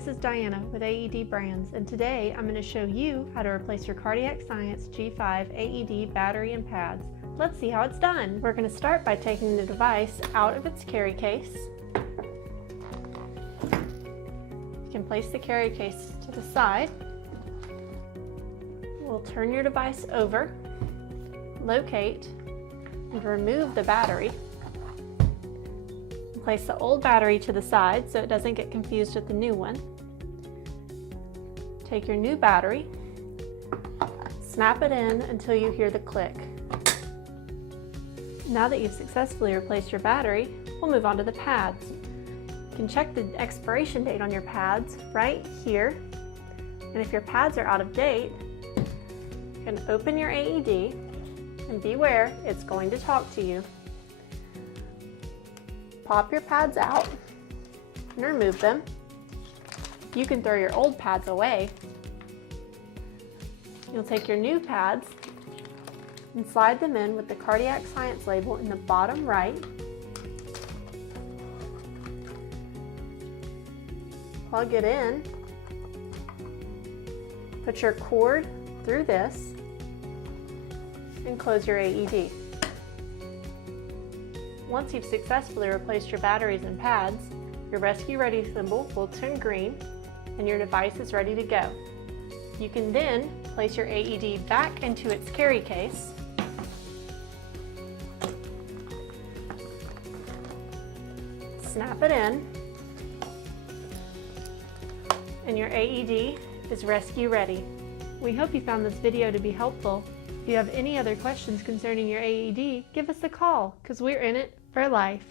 this is Diana with AED Brands, and today I'm going to show you how to replace your Cardiac Science G5 AED battery and pads. Let's see how it's done. We're going to start by taking the device out of its carry case. You can place the carry case to the side. We'll turn your device over, locate, and remove the battery. Place the old battery to the side so it doesn't get confused with the new one. Take your new battery, snap it in until you hear the click. Now that you've successfully replaced your battery, we'll move on to the pads. You can check the expiration date on your pads right here. And if your pads are out of date, you can open your AED and beware, it's going to talk to you. Pop your pads out and remove them. You can throw your old pads away. You'll take your new pads and slide them in with the Cardiac Science label in the bottom right. Plug it in. Put your cord through this and close your AED. Once you've successfully replaced your batteries and pads, your Rescue Ready symbol will turn green and your device is ready to go. You can then place your AED back into its carry case, snap it in, and your AED is rescue ready. We hope you found this video to be helpful. If you have any other questions concerning your AED, give us a call because we're in it for life.